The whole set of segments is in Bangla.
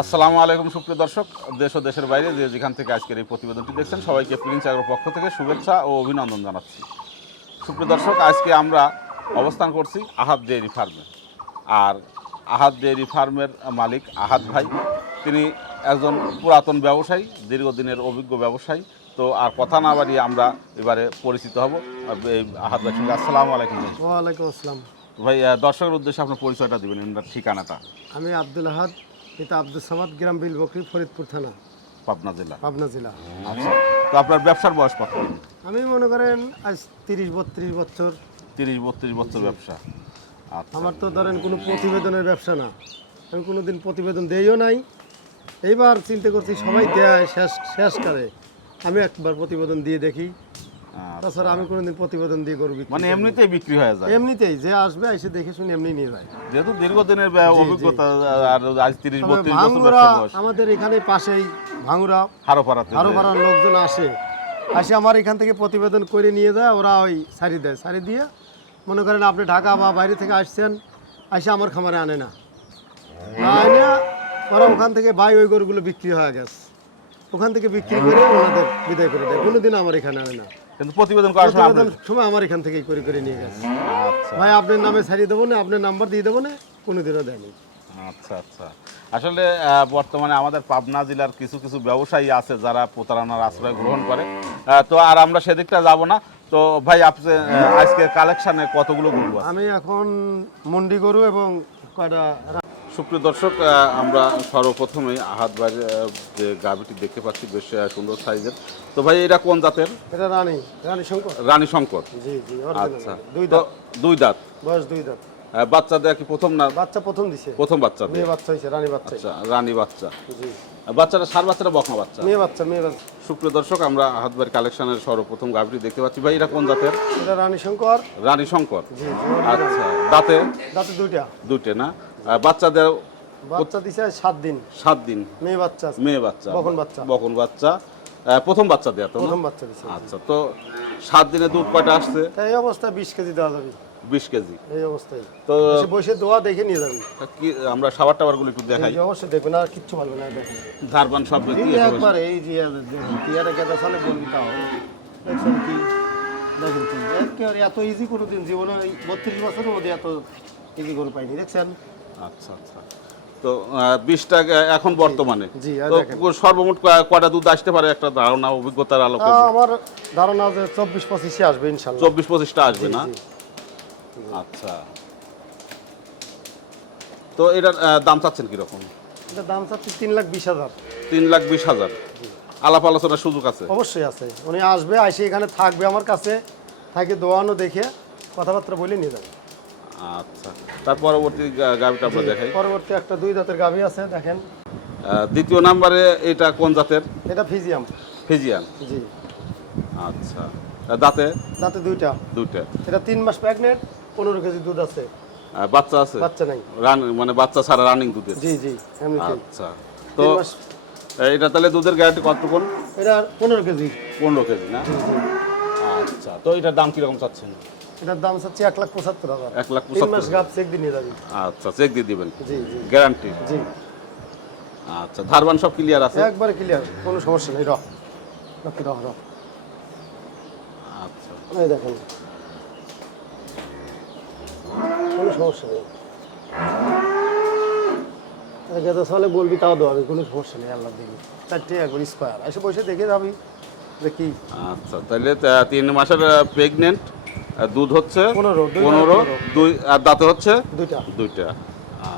আসসালামু আলাইকুম সুপ্রিয় দর্শক দেশ ও দেশের বাইরে যে যেখান থেকে আজকের এই প্রতিবেদনটি দেখছেন সবাইকে প্রিন্স আগ্রহ পক্ষ থেকে শুভেচ্ছা ও অভিনন্দন জানাচ্ছি। সুপ্রিয় দর্শক আজকে আমরা অবস্থান করছি আহাদ ডেয়ারি ফার্মে। আর আহাদ ডেয়ারি ফার্মের মালিক আহাদ ভাই তিনি একজন পুরাতন ব্যবসায়ী দীর্ঘদিনের অভিজ্ঞ ব্যবসায়ী। তো আর কথা না বাড়িয়ে আমরা এবারে পরিচিত হব। এই আহাদ ভাই সঙ্গে আসসালামু আলাইকুম। ওয়ালাইকুম আসসালাম। ভাই দর্শকের উদ্দেশ্যে আপনার পরিচয়টা দেবেন ঠিকানাটা। আমি আব্দুল আহাদ পিতা আব্দুল সামাদ গ্রাম বিল বকরি ফরিদপুর থানা। পাবনা জেলা। পাবনা জেলা। আচ্ছা। তো আপনার ব্যবসার বয়স কত? আমি মনে করেন আজ তিরিশ বত্রিশ বছর। তিরিশ বত্রিশ বছর ব্যবসা। আচ্ছা। আমার তো ধরেন কোনো প্রতিবেদনের ব্যবসা না। আমি কোনো দিন প্রতিবেদন দেইও নাই। এইবার চিন্তা করছি সবাই দেয় শেষ শেষ করে। আমি একবার প্রতিবেদন দিয়ে দেখি। তাছাড়া আমি কোনোদিন প্রতিবেদন দিয়ে করবি মানে এমনিতেই বিক্রি হয়ে যায়। এমনিতেই যে আসবে এসে দেখে শুনে এমনি নিয়ে যায়। যেহেতু দীর্ঘদিনের অভিজ্ঞতা আর আজ তিরিশ বত্রিশ বছর আমাদের এখানে পাশেই ভাঙ্গুরা। হারো পাড়াতে আরও পাড়ার লোকজন আসে। আসে আমার এখান থেকে প্রতিবেদন করে নিয়ে যায় ওরা ওই সারি দেয়। সারি দিয়ে মনে করেন আপনি ঢাকা বা বাইরে থেকে আসছেন আসে আমার খামারে আনে না। না আনে ওরা ওখান থেকে বাই ওই গরুগুলো বিক্রি হয়ে গেছে। ওখান থেকে বিক্রি করে ওনাদের বিদায় করে দেয়। কোনোদিন আমার এখানে আনে না। কিন্তু প্রতিবেদন করার সময় প্রতিবেদন সময় আমার এখান থেকেই করে করে নিয়ে গেছে। আচ্ছা। ভাই আপনার নামে ছাড়িয়ে দেবো না আপনার নাম্বার দিয়ে দেবো না কোনোদিনও দেয়নি। আচ্ছা আচ্ছা। আসলে বর্তমানে আমাদের পাবনা জেলার কিছু কিছু ব্যবসায়ী আছে যারা প্রতারণার আশ্রয় গ্রহণ করে। তো আর আমরা সেদিকটা যাব না। তো ভাই আপনি আজকে কালেকশনে কতগুলো গরু আমি এখন মন্ডি গরু এবং কয়টা সুপ্রিয় দর্শক আমরা সর্বপ্রথমেই আহাত ভাই যে গাভিটি দেখতে পাচ্ছি বেশ সুন্দর সাইজের। তো ভাই এটা কোন জাতের? এটা রানী রানী শঙ্কর। রানী শঙ্কর। জি জি আচ্ছা। দুই দাঁত। দুই দাঁত? বয়স দুই দাঁত। বাচ্চা দেয়া কি প্রথম না? বাচ্চা প্রথম দিছে। প্রথম বাচ্চা? মেয়ে বাচ্চা হয়েছে রানী বাচ্চা। আচ্ছা রানী বাচ্চা। জি। আর বাচ্চাটা সার বাচ্চাটা বকনা বাচ্চা। মেয়ে বাচ্চা মেয়ে বাচ্চা। সুপ্রিয় দর্শক আমরা ভাইয়ের কালেকশনের সর্বপ্রথম গাভিটি দেখতে পাচ্ছি। ভাই এটা কোন জাতের? এটা রানী শঙ্কর। রানী শঙ্কর। আচ্ছা দাঁতে? দাঁতে দুইটা। দুইটে না? আর বাচ্চা দিছে সাত দিন। সাত দিন। মেয়ে বাচ্চা মেয়ে বাচ্চা। বকন বাচ্চা। বকন বাচ্চা। প্রথম বাচ্চা দেয়া তো প্রথম বাচ্চা দিছে। আচ্ছা তো সাত দিনে দুধ কয়টা আসছে? এই অবস্থায় বিশ কেজি দেওয়া যাবে। বিশ কেজি। এই অবস্থায়। তো বসে দোয়া দেখে নিয়ে যাবেন কি আমরা সাবার টাবারগুলো একটু দেখাই। অবশ্যই দেখবেন আর কিচ্ছু পারবে না দেখেন ধারবান সব একবার এই যে টিয়ারে গেদা সালে বলবি তাও। দেখছেন কি? দেখেন কি একেবারে এত ইজি করে দিন জীবনে এই বত্রিশ বছরের মধ্যে এত ইজি করে পাইনি দেখছেন? আচ্ছা আচ্ছা। তো বিশটা এখন বর্তমানে। তো সর্বমোট দুধ আসতে পারে একটা ধারণা অভিজ্ঞতার আলোকে? আমার ধারণা যে চব্বিশ পঁচিশে আসবে ইনশাল্লাহ। চব্বিশ পঁচিশটা আসবে না। আচ্ছা। তো এটার দাম চাচ্ছেন কীরকম? এটা দাম চাচ্ছি তিন লাখ বিশ হাজার। তিন লাখ বিশ হাজার। আলাপ আলোচনার সুযোগ আছে? অবশ্যই আছে। উনি আসবে আসে এখানে থাকবে আমার কাছে থাকে দোয়ানো দেখে কথাবার্তা বলে নিয়ে যাবে। আচ্ছা। তার পরবর্তী গাভিটা আমরা দেখাই। পরবর্তী একটা দুই দাঁতের গাভী আছে দেখেন। দ্বিতীয় নাম্বারে এটা কোন জাতের? এটা ফিজিয়াম। ফিজিয়ান জি। আচ্ছা। দাঁতে? দাঁতে দুইটা। দুইটা। এটা তিন মাস প্রেগনেন্ট পনেরো কেজি দুধ আছে। বাচ্চা আছে? বাচ্চা নাই। রান মানে বাচ্চা ছাড়া রানিং দুধের জি জি আচ্ছা। তো এটা তাহলে দুধের গ্যারান্টি কতক্ষণ এটা পনেরো কেজি। পনেরো কেজি না? আচ্ছা তো এটার দাম কীরকম চাচ্ছেন? এটার দাম চাচ্ছি এক লাখ পঁচাত্তর হাজার। এক লাখ তিন মাস পঁচাত্তর চেক দিয়ে নিয়ে যাবি। আচ্ছা চেক দিয়ে দিবেন। জি জি। গ্যারান্টি জি। আচ্ছা ধারবান সব ক্লিয়ার আছে? একবারে ক্লিয়ার কোনো সমস্যা নেই রহ রহ রহ আচ্ছা। এই দেখেন কোনো সমস্যা নেই। গেদা সালে বলবি তাও দেওয়া হবে কোনো সমস্যা নেই আল্লাহ দেখবি চারটে একবার স্কোয়ার এসে বসে দেখে যাবি যে কি। আচ্ছা তাহলে তিন মাসের প্রেগনেন্ট দুধ হচ্ছে? পনেরো, পনেরো দুই আর দাঁতে হচ্ছে? দুইটা। দুইটা।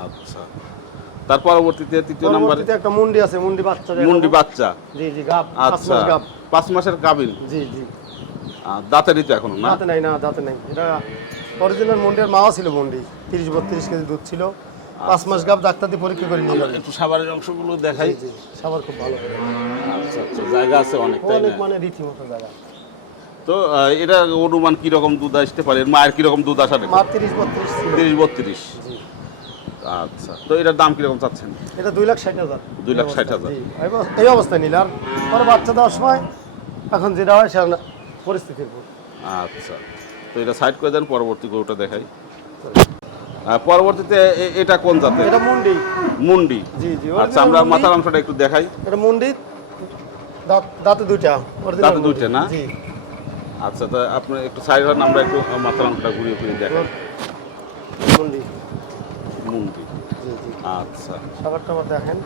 আচ্ছা। তার পরবর্তীতে তৃতীয় নাম্বারে? একটা মুন্ডি আছে মুন্ডি বাচ্চা মুন্ডি বাচ্চা? জি জি গাব আচ্ছা। গাব। পাঁচ মাসের গাবিন? জি জি। দাঁতেরই তো এখনও না? দাঁতে নাই না দাঁতে নাই। এটা অরিজিনাল মুন্ডির মাও ছিল মুন্ডি তিরিশ বত্রিশ কেজি দুধ ছিল। পাঁচ মাস গাব ডাক্তার দিয়ে পরীক্ষা করে নিয়ে যাবে একটু সাবারের অংশগুলো দেখাই। সাবার খুব ভালো। আচ্ছা আচ্ছা জায়গা আছে অনেক অনেক মানে রীতিমতো জায়গা। তো এটা অনুমান কীরকম দুধ আসতে পারে? মায়ের কীরকম দুধ আসা তিরিশ বত্রিশ তিরিশ বত্রিশ। আচ্ছা তো এটার দাম কীরকম চাচ্ছেন? এটা দুই লাখ ষাট হাজার। দুই লাখ ষাট হাজার। এই অবস্থায় নিল আর পরে বাচ্চা দেওয়ার সময় এখন যেটা হয় সেটা পরিস্থিতির উপর। আচ্ছা। তো এটা সাইড করে দেন পরবর্তী গরুটা দেখাই। পরবর্তীতে এটা কোন জাতের? এটা মুন্ডি। মুন্ডি। জি জি আচ্ছা আমরা মাথার অংশটা একটু দেখাই। এটা মুন্ডি দাঁত দাঁতে দুইটা দাঁতে। দুইটা না? জি। আচ্ছা তো আপনি একটু সাইড হন আমরা একটু মাথার অংশটা ঘুরিয়ে ফিরিয়ে দেখাই। মুন্ডি। মুন্ডি। জি জি। আচ্ছা। সাবারটা আবার দেখেন।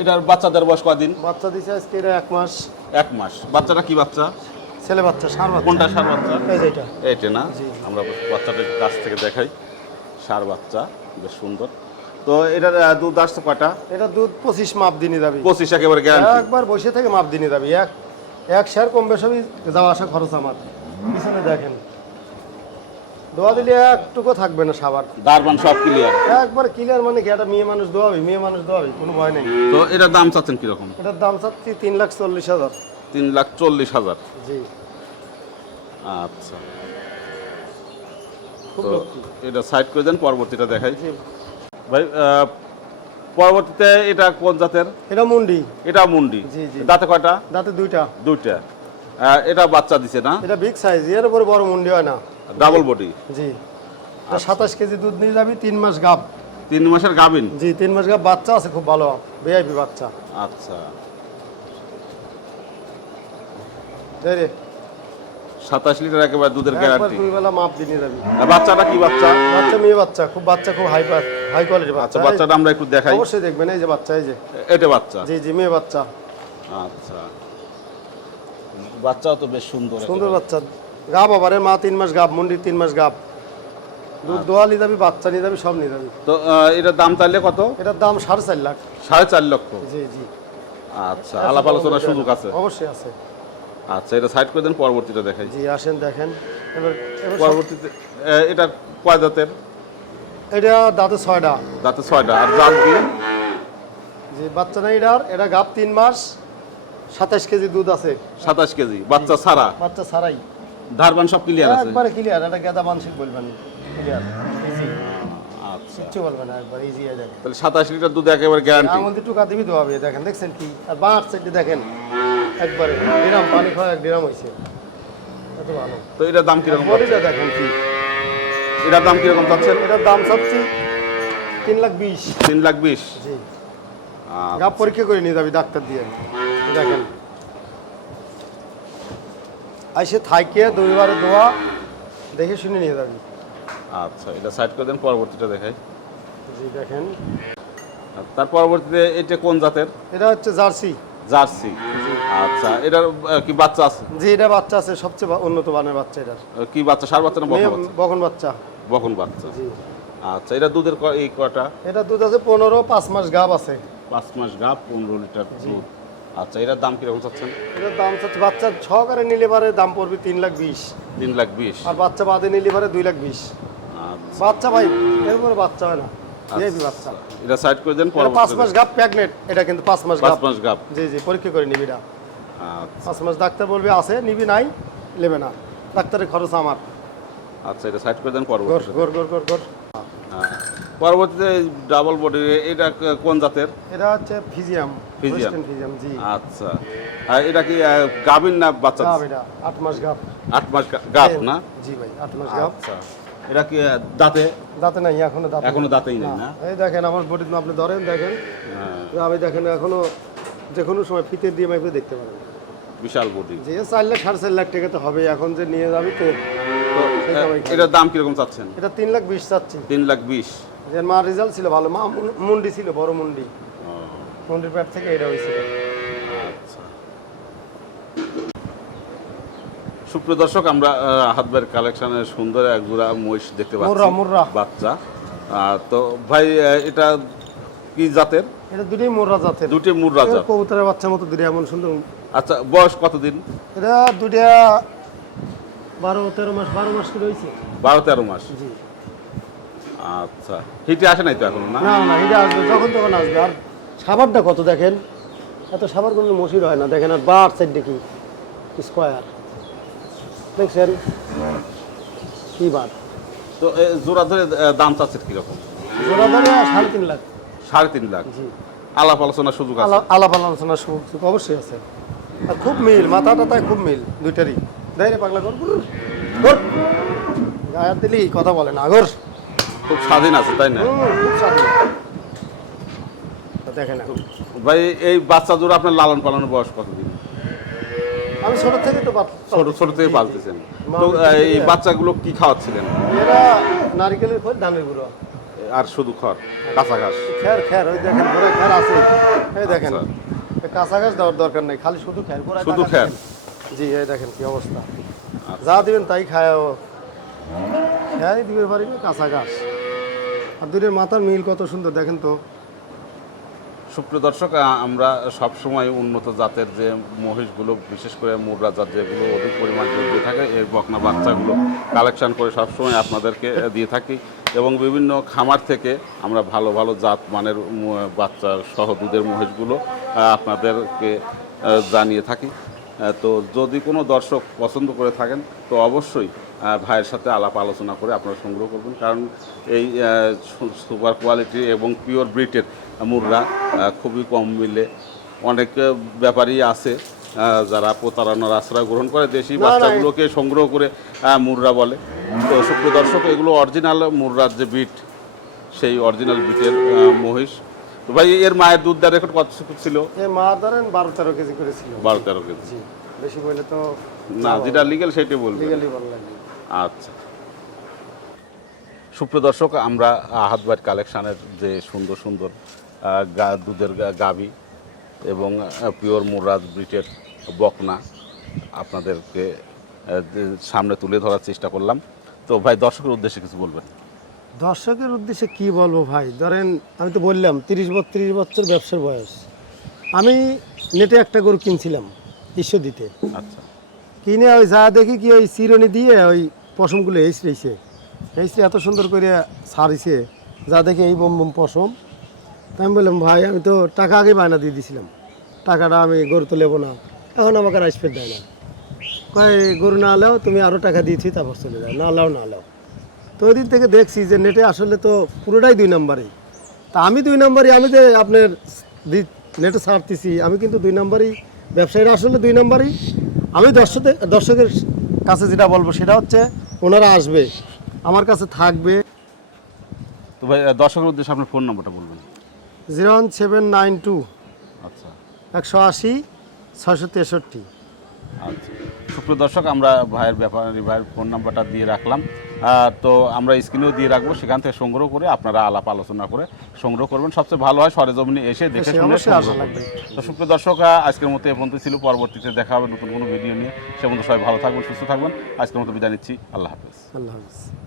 এটার বাচ্চাদের বয়স কদিন? বাচ্চা দিছে আজকে এটা এক মাস। এক মাস। বাচ্চাটা কি বাচ্চা? ছেলে বাচ্চা সার বাচ্চা। কোনটা সার বাচ্চা? এই যে এটা। এইটা না? আমরা বাচ্চাটার কাছ থেকে দেখাই। সার বাচ্চা বেশ সুন্দর। তো এটার দুধ আসছে কয়টা? এটা দুধ পঁচিশ মাপ দিনই যাবি পঁচিশ একেবারে গ্যারান্টি একবার বসে থেকে মাপ দিনই যাবি এক এক শেয়ার কম বেশি যাওয়া আসা খরচ আমার। পিছনে দেখেন। দোয়া দিলে একটুকু থাকবে না সাবার। দারবান সব ক্লিয়ার একবার ক্লিয়ার মানে কি একটা মেয়ে মানুষ দোয়াবি মেয়ে মানুষ দোয়াবি কোনো ভয় নেই। তো এটার দাম চাচ্ছেন কীরকম? এটার দাম চাচ্ছি তিন লাখ চল্লিশ হাজার। তিন লাখ চল্লিশ হাজার। জি। আচ্ছা। তো এটা সাইড করে দেন পরবর্তীটা দেখাই। ভাই পরবর্তীতে এটা কোন জাতের? এটা মুন্ডি। এটা মুন্ডি। জি, জি। দাঁতে কয়টা? দাঁতে দুইটা। দুইটা। এটা বাচ্চা দিছে না? এটা বিগ সাইজ এর উপরে বড় মুন্ডি হয় না। Double body? জি। এটা সাতাশ কেজি দুধ নিয়ে যাবি তিন মাস গাব। তিন মাসের গাবিন? জি তিন মাস গাব বাচ্চা আছে খুব ভালো ভিআইপি বাচ্চা। আচ্ছা। সাতাশ লিটার একেবারে দুধের গ্যারান্টি দুই বেলা মাপ দিয়ে যাবি। বাচ্চাটা কি বাচ্চা? বাচ্চা মেয়ে বাচ্চা খুব বাচ্চা খুব হাই হাই কোয়ালিটি আচ্ছা বাচ্চা। বাচ্চাটা আমরা একটু দেখাই। অবশ্যই দেখবেন এই যে বাচ্চা এই যে। এটা বাচ্চা? জি জি মেয়ে বাচ্চা। আচ্ছা। বাচ্চাও তো বেশ সুন্দর সুন্দর বাচ্চা। গাব আবার মা তিন মাস গাব মুন্ডি তিন মাস গাব। দুধ দোয়া নিয়ে যাবি বাচ্চা নিয়ে যাবি সব নিয়ে যাবি। তো এটার দাম চাইলে কত? এটার দাম সাড়ে চার লাখ। সাড়ে চার লক্ষ। জি জি। আচ্ছা আলাপ আলোচনার সুযোগ আছে। অবশ্যই আছে। আচ্ছা এটা সাইড করে দেন পরবর্তীটা দেখাই। জি আসেন দেখেন। এবার পরবর্তীতে এটা কয় দাঁতের? এটা দাঁতে ছয়টা দাঁতে ছয়টা আর জাত দিয়ে? যে বাচ্চা নাই এটার। এটা গাব তিন মাস সাতাশ কেজি দুধ আছে। সাতাশ কেজি বাচ্চা ছাড়া? বাচ্চা ছাড়াই। ধারবান সব ক্লিয়ার আছে? একবারে ক্লিয়ার এটা গেদা মানসিক বলবেন। ক্লিয়ার আচ্ছা। কিচ্ছু বলবে না একবার ইজি যাবে। তাহলে সাতাশ লিটার দুধ একেবারে গ্যারান্টি দিয়ে টুকা দিবি দোয়াবে দেখেন দেখছেন কি? আর বাঁ সাইডে দেখেন। একবারে ডিরাম পানি খাওয়া এক ডিরাম হয়েছে এত ভালো। তো এটার দাম কীরকম বডিটা দেখেন কি। এটার দাম কীরকম চাচ্ছেন এটার দাম চাচ্ছি তিন লাখ বিশ। তিন লাখ বিশ? জি। আচ্ছা, গাপ পরীক্ষা করে নিয়ে যাবি ডাক্তার দিয়ে। দেখেন। আইসে থাইকে দুইবারে দোয়া দেখে শুনে নিয়ে যাবি। আচ্ছা এটা সাইড করে দেন পরবর্তীটা দেখাই। জি দেখেন। তার পরবর্তীতে এটা কোন জাতের? এটা হচ্ছে জার্সি। জার্সি। আচ্ছা এটার কি বাচ্চা আছে? জি এটা বাচ্চা আছে সবচেয়ে উন্নত মানের বাচ্চা এটার। কি বাচ্চা? সার বাচ্চা না বকন বাচ্চা? বকন বাচ্চা। জি। আচ্ছা এটা দুধের এই কটা? এটা দুধ আছে পনেরো পাঁচ মাস গাব আছে। পাঁচ মাস গা পনেরো লিটার দুধ। আচ্ছা এটার দাম কীরকম চাচ্ছেন? এটার দাম চাচ্ছে বাচ্চা সহকারে নিলে পারে দাম পড়বে তিন লাখ বিশ। তিন লাখ বিশ। আর বাচ্চা বাদে নিলে পারে দুই লাখ বিশ। আচ্ছা। বাচ্চা ভাই এরপরে বাচ্চা হয় না। বাচ্চা। এটা সাইড করে দেন পাঁচ মাস গাপ প্যাগনেট এটা কিন্তু পাঁচ মাস পাঁচ গাপ মাস গাপ জি জি পরীক্ষা করে নিবি এটা। আচ্ছা পাঁচ মাস ডাক্তার বলবে আছে নিবি নাই নেবে না। ডাক্তারের খরচ আমার। আচ্ছা এটা সাইড করে দেন গোর পরবর্তীতে গোর গোর গোর। গোর। পরবর্তীতে ডাবল বডি এটা কোন জাতের? এটা হচ্ছে ফিজিয়াম ফিজিয়াম। ফিজিয়াম জি। আচ্ছা। আর এটা কি গাভীর না বাচ্চা? গাপ এটা আট মাস গাপ আট মাস গা- না? জি ভাই আট মাস গাপ আচ্ছা। এটা কি দাঁতে? দাঁতে নাই এখনও দাঁতে এখনও দাঁতেই নেই না। এই দেখেন আমার বডি আপনি ধরেন দেখেন। হ্যাঁ, আমি দেখেন এখনও যে কোনো সময় ফিতে দিয়ে মাইপে দেখতে পারেন বিশাল বডি যে চার লাখ সাড়ে চার লাখ টাকা তো হবে এখন যে নিয়ে যাবি তো খাই। এটার দাম কীরকম চাচ্ছেন? এটা তিন লাখ বিশ চাচ্ছি। তিন লাখ বিশ। যে মা রেজাল্ট ছিল ভালো মা মুন্ডি ছিল বড় মুন্ডি। মুন্ডির পেট থেকে এটা হয়েছিল আচ্ছা। সুপ্রিয় দর্শক আমরা হাতবের কালেকশনের সুন্দর এক জোড়া মহিষ দেখতে পাচ্ছি। বাচ্চা। তো ভাই এটা কি জাতের? এটা দুটোই মোররা জাতের। দুটি মুর্রা জাত। কবুতরের বাচ্চার মতো দুটো এমন সুন্দর। আচ্ছা বয়স কতদিন? এটা দুটা বারো তেরো মাস বারো মাস করে হয়েছে। বারো তেরো মাস? জি। আচ্ছা হিটে আসে নাই তো এখন না? না এটা আসবে যখন তখন আসবে। আর সাবারটা কত দেখেন? এত সাবার কোনো মসির হয় না। দেখেন আর বার সাইড দেখি। স্কোয়ার। দেখছেন? কি বার? তো জোড়া ধরে দাম চাচ্ছে কীরকম? জোড়া ধরে সাড়ে তিন লাখ। সাড়ে তিন লাখ। আলাপ আলোচনার সুযোগ আছে। আলাপ আলোচনার সুযোগ অবশ্যই আছে। আর খুব মিল মাথা টাথায় খুব মিল দুইটারই। দেয় রে পাগলা কর গায়ার দিলি কথা বলে না আগর খুব স্বাধীন আছে তাই না? খুব স্বাধীন। দেখেন। ভাই এই বাচ্চা জোড়া আপনার লালন পালনের বয়স কতদিন? আমি ছোট থেকে তো বাচ্চা ছোট ছোট থেকে পালতেছেন। তো এই বাচ্চাগুলো কি খাওয়াচ্ছিলেন? এরা নারকেলের খোল ধানের গুঁড়ো। আর শুধু খড় কাঁচা ঘাস। খ্যার খ্যার ওই দেখেন ঘরে খ্যার আছে এই দেখেন আচ্ছা। কাঁচা গাছ দেওয়ার দরকার নেই খালি শুধু খ্যার শুধু খ্যার? জি এই দেখেন কি অবস্থা। যা দিবেন তাই খায় ও। খ্যারই দিবে পারি না কাঁচা গাছ আর দূরের মাথার মিল কত সুন্দর দেখেন তো। সুপ্রিয় দর্শক আমরা সবসময় উন্নত জাতের যে মহিষগুলো বিশেষ করে মুররা জাত যেগুলো অধিক পরিমাণ দিয়ে থাকে এই বকনা বাচ্চাগুলো কালেকশন করে সবসময় আপনাদেরকে দিয়ে থাকি। এবং বিভিন্ন খামার থেকে আমরা ভালো ভালো জাত মানের ম- বাচ্চা সহ দুধের মহিষগুলো আপনাদেরকে জানিয়ে থাকি। তো যদি কোনো দর্শক পছন্দ করে থাকেন, তো অবশ্যই ভাইয়ের সাথে আলাপ আলোচনা করে আপনারা সংগ্রহ করবেন। কারণ এই সুপার কোয়ালিটি এবং পিওর ব্রিটের মুররা খুবই কম মিলে অনেক ব্যাপারই আছে। যারা প্রতারণার আশ্রয় গ্রহণ করে দেশি বাচ্চাগুলোকে সংগ্রহ করে মুররা বলে। তো সুপ্রিয় দর্শক এগুলো অরিজিনাল মুররার যে বিট সেই অরিজিনাল বিটের মহিষ। তো ভাই এর মায়ের দুধ দেওয়ার রেকর্ড কত ছিল? মা ধরেন বারো তেরো কেজি করেছিল বারো তেরো কেজি। বেশি বললে তো না যেটা লিগেল সেটাই লাগবে আচ্ছা। সুপ্রিয় দর্শক আমরা হাতবাইট কালেকশানের যে সুন্দর সুন্দর গা- দুধের গা- গাভী এবং পিওর মুরাদ ব্রিটের বকনা আপনাদেরকে সামনে তুলে ধরার চেষ্টা করলাম। তো ভাই দর্শকের উদ্দেশ্যে কিছু বলবেন? দর্শকের উদ্দেশ্যে কি বলব ভাই? ধরেন আমি তো বললাম তিরিশ বত্রিশ বছর ব্যবসার বয়স। আমি নেটে একটা গরু কিনছিলাম ঈশ্বর দিতে আচ্ছা। কিনে ওই যা দেখি কি ওই চিরনি দিয়ে ওই পশমগুলো রয়েছে হেসে এত সুন্দর করে সারিছে যা দেখি এই বম বম পশম। তা আমি বললাম ভাই আমি তো টাকা আগে বায়না দিয়ে দিয়েছিলাম টাকাটা আমি গরু তো নেব না। এখন আমাকে রাইসপেট দেয় না। কয় গরু না আলাও তুমি আরও টাকা দিয়েছি তারপর চলে যাও। না আলাও না আলাও। তো ওই দিন থেকে দেখছি যে নেটে আসলে তো পুরোটাই দুই নাম্বারই। তা আমি দুই নাম্বারই আমি যে আপনার দি- নেটে ছাড়তেছি আমি কিন্তু দুই নাম্বারই ব্যবসায়ীরা আসলে দুই নাম্বারই। আমি দর্শকের দর্শকের কাছে যেটা বলব সেটা হচ্ছে ওনারা আসবে আমার কাছে থাকবে। তো ভাই দর্শকের উদ্দেশ্যে আপনার ফোন নম্বরটা বলবেন। Zero one seven nine two আচ্ছা। একশো আশি ছয়শো তেষট্টি। আচ্ছা। সুপ্রিয় দর্শক আমরা ভাইয়ের ব্যাপারী ভাইয়ের ফোন নাম্বারটা দিয়ে রাখলাম। তো আমরা স্ক্রিনেও দিয়ে রাখব সেখান থেকে সংগ্রহ করে আপনারা আলাপ আলোচনা করে সংগ্রহ করবেন। সবচেয়ে ভালো হয় সরেজমিনে এসে দেখে শুনে। তো সুপ্রিয় দর্শক আজকের মতো এ পর্যন্ত ছিল। পরবর্তীতে দেখা হবে নতুন কোনো ভিডিও নিয়ে। সে মতো সবাই ভালো থাকবেন সুস্থ থাকবেন। আজকের মতো বিদায় নিচ্ছি। আল্লাহ হাফেজ। আল্লাহ হাফিজ।